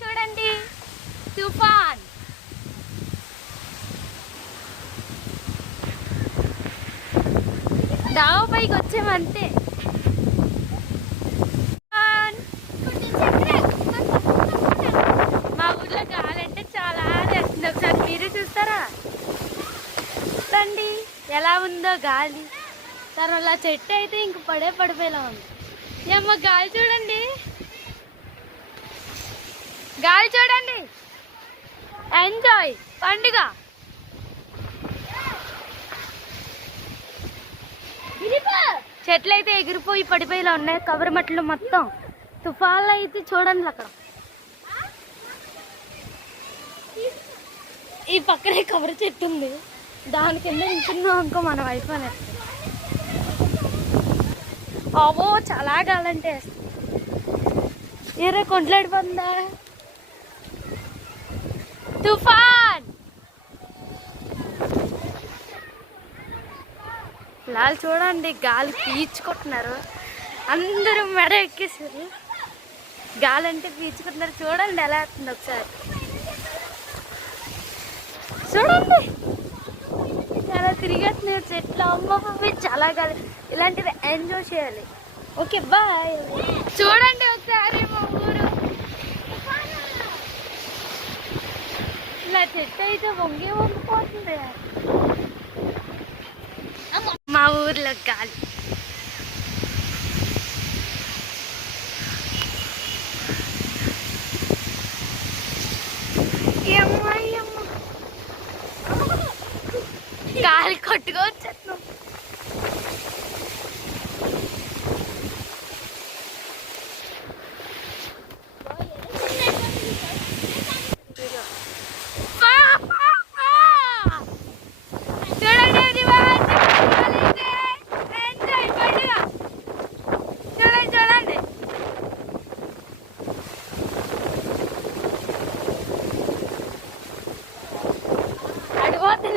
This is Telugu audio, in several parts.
చూడండి తుఫాన్. డాబా పైకి వచ్చామంతే. మా ఊర్లో గాలి అంటే చాలా వేస్తుంది. ఒకసారి మీరు చూస్తారా? రండి ఎలా ఉందో గాలి. తర్వాత చెట్టు అయితే ఇంక పడిపోయేలా ఉంది. ఏమ్మా గాలి చూడండి, గాలి చూడండి. ఎంజాయ్ పండుగ. చెట్లు అయితే ఎగిరిపోయి పడిపోయేలా ఉన్నాయి. కవర్ మట్లు మొత్తం తుఫాన్లు అయితే చూడండి. అక్కడ ఈ పక్కనే కవర్ చెట్టు ఉంది, దాని కింద నించున్నాం అనుకో మన వైపు అనేది. అవో చాలా గాలంటే ఏరే కొంట్లాడిపోతుందా తుఫాన్. పిల్లలు చూడండి గాలి పీల్చుకుంటున్నారు. అందరూ మెడ ఎక్కేసారు. గాలి అంటే పీల్చుకుంటున్నారు. చూడండి ఎలా వస్తుంది ఒకసారి చూడండి. చాలా తిరిగేస్తున్నారు చెట్లు. అమ్మ చాలా గాలి. ఇలాంటివి ఎంజాయ్ చేయాలి. Okay bye. చూడండి ఒకసారి మా ఊరు. ఇలా చెట్టు అయితే వంగిపోతుంది. మా ఊర్లో గాలి. గాలి కొట్టుకోవచ్చు.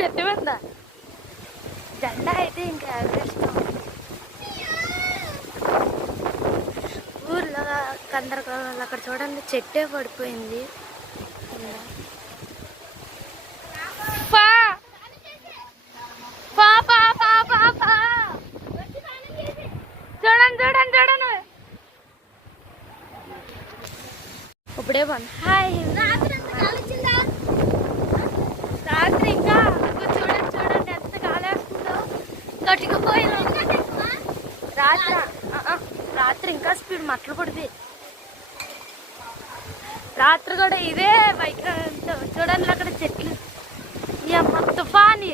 ఎత్తిపోతుందా జెండా అయితే ఇంకా అదృష్టం. ఊర్లో కందరకాలు అక్కడ చూడండి చెట్టే పడిపోయింది. చూడండి చూడండి చూడండి. ఇప్పుడే బాగుంది. హాయ్. రాత్రి ఇంకా చూడండి చూడండి ఎంత గాలి వస్తుందో. కట్టుకుపోయింది రాత్రి ఇంకా స్పీడ్ మట్టలు పడితే. రాత్రి కూడా ఇదే బైక్ చూడండి అక్కడ చెట్లు. ఈ అమ్మ తుఫాని.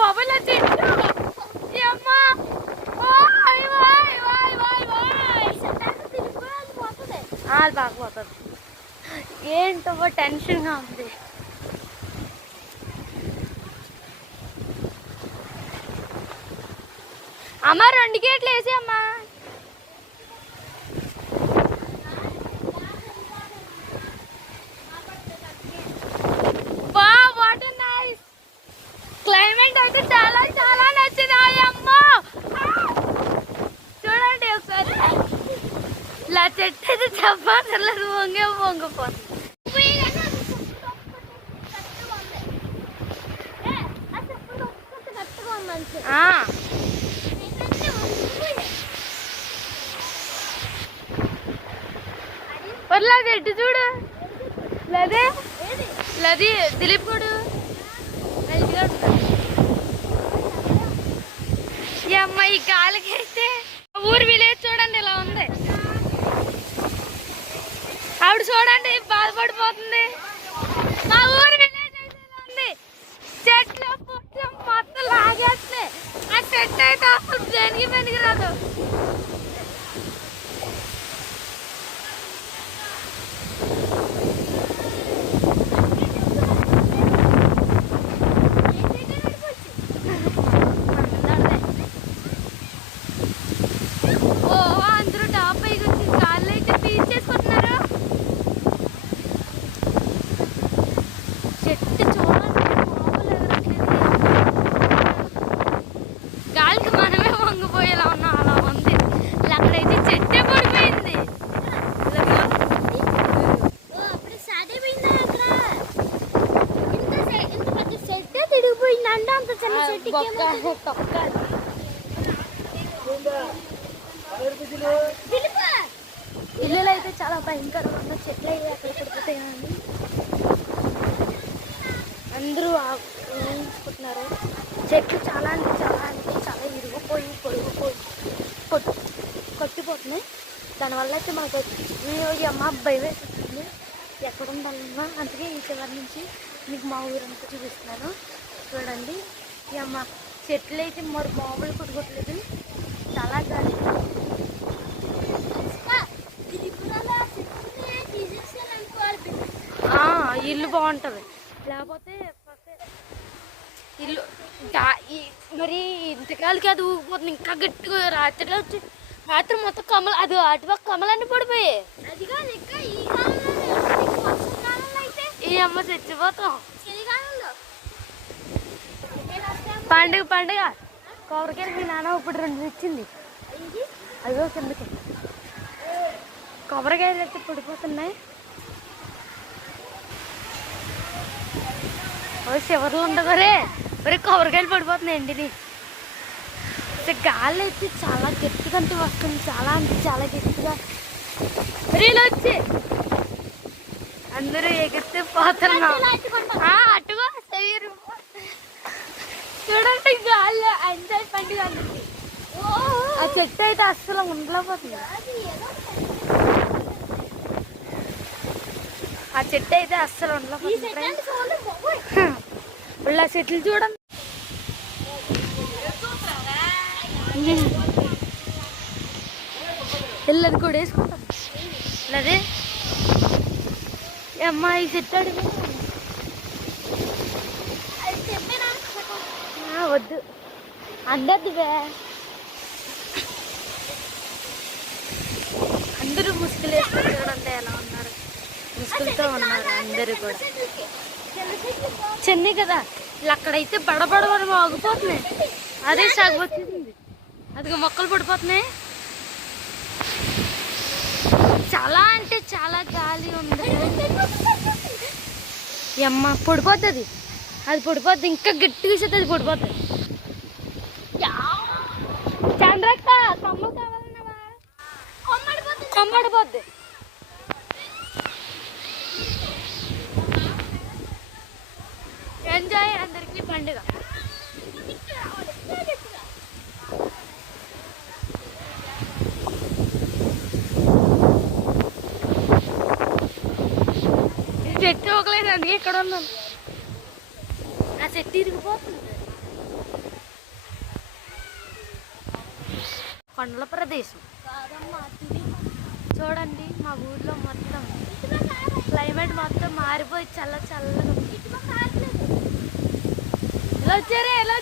బాబుల చెట్టు బాగుపోతుంది. ఏంటో టెన్షన్గా ఉంది. అమ్మ 2 గేట్లు వేసి అమ్మా. వాట్ నైస్ క్లైమేట్ అయితే చాలా చాలా నచ్చింది. అమ్మ చూడండి ఒకసారి. ఇలా చెట్టు అయితే చెప్పలేదు వంగిపోతుంది. చెట్టు చూడు లేదే లది దిలీప్ కూడా ఈ అమ్మాయి గాలికి అయితే ఊరు విలేజ్ చూడండి ఇలా ఉంది. ఆవిడ చూడండి బాధపడిపోతుంది. మా ఊరు విలేజ్ అయితే ఇలా ఉంది. చెట్లు పుట్టం మొత్తం లాగేస్తున్నాయి. ఆ చెట్టు అయితే అసలు దేనికి రాదు. గాలికి మనమే చాలా భయంకరమైన చెట్లు అయ్యి అక్కడ పడిపోతాయని అందరూ ఊహించుకుంటున్నారు. చెట్లు చాలా చాలా ఇరిగిపోయి పొడిగిపోయి కొట్టిపోతున్నాయి. దానివల్ల అయితే మాకు ఈ అమ్మ భయం వేస్తుంది ఎక్కడ ఉండాలన్నా. అందుకే ఈ చివరి నుంచి మీకు మా ఊరంతా చూపిస్తున్నాను. చూడండి ఈ అమ్మ చెట్లు అయితే మరి మామూలు కొట్టుకోవట్లేదు, చాలా గాలి. ఇల్లు బాగుంటుంది, లేకపోతే ఇల్లు మరి ఇంతకాలకి అది ఊగిపోతుంది. ఇంకా గట్టిగా రాత్రిలో వచ్చి రాత్రి మొత్తం కమల అది అటుపక్క కమలన్నీ పడిపోయాయి. ఈ అమ్మ చచ్చిపోతాం. పండుగ కొబ్బరికాయలు మీ నాన్న ఇప్పుడు 2 ఇచ్చింది. అయ్యో కిందకి కొబ్బరికాయలు అయితే పడిపోతున్నాయి. చివర్లు ఉండదురే మరి కొబ్బరికాయలు పడిపోతున్నాయండి. గాలి అయితే చాలా గట్టిగా అంటే వస్తుంది, చాలా గట్టిగా. రీలు వచ్చి అందరూ ఎగిరితే పోతున్నాం. అటుగా చూడండి గాలి ఎంజాయ్ పండుగ. ఆ చెట్టు అయితే అస్సలు ఉండలేకపోతుంది. ఆ చెట్టు అయితే అస్సలు ఉండలేకపోతుంది. ఆ చెట్లు చూడండి. పిల్లలు కూడా వేసుకుంటాం. అదే అమ్మాయి చెట్టు అడిగి వద్దు అందద్దు బే. అందరూ ముసుగులు వేసుకొని చూడండి ఎలా ఉన్నారు, ముసుగులతో ఉన్నారు అందరూ కూడా. చెన్నై కదా ఇలా అక్కడైతే బడబడబడి ఆగిపోతున్నాయి. అదే సాగు వచ్చేసింది, అదిగో మొక్కలు పడిపోతున్నాయి. చాలా అంటే చాలా గాలి ఉంది. అమ్మ పడిపోతుంది, అది పడిపోద్ది. ఇంకా గట్టిగా చేస్తే అది పడిపోతుంది. చంద్రక్క కొమ్మలు కావాలన్నావా? కొమ్మడిపోద్ది. ఎంజాయ్ అందరికీ పండుగ. చెట్టు ఒకలేదు, అందుకే ఇక్కడ ఉన్నాను. ఆ చెట్టు ఇరిగిపోతుంది. కొండల ప్రదేశం చూడండి. మా ఊర్లో మొత్తం క్లైమేట్ మొత్తం మారిపోయి చల్లగా. ఇలా వచ్చారే, ఎలా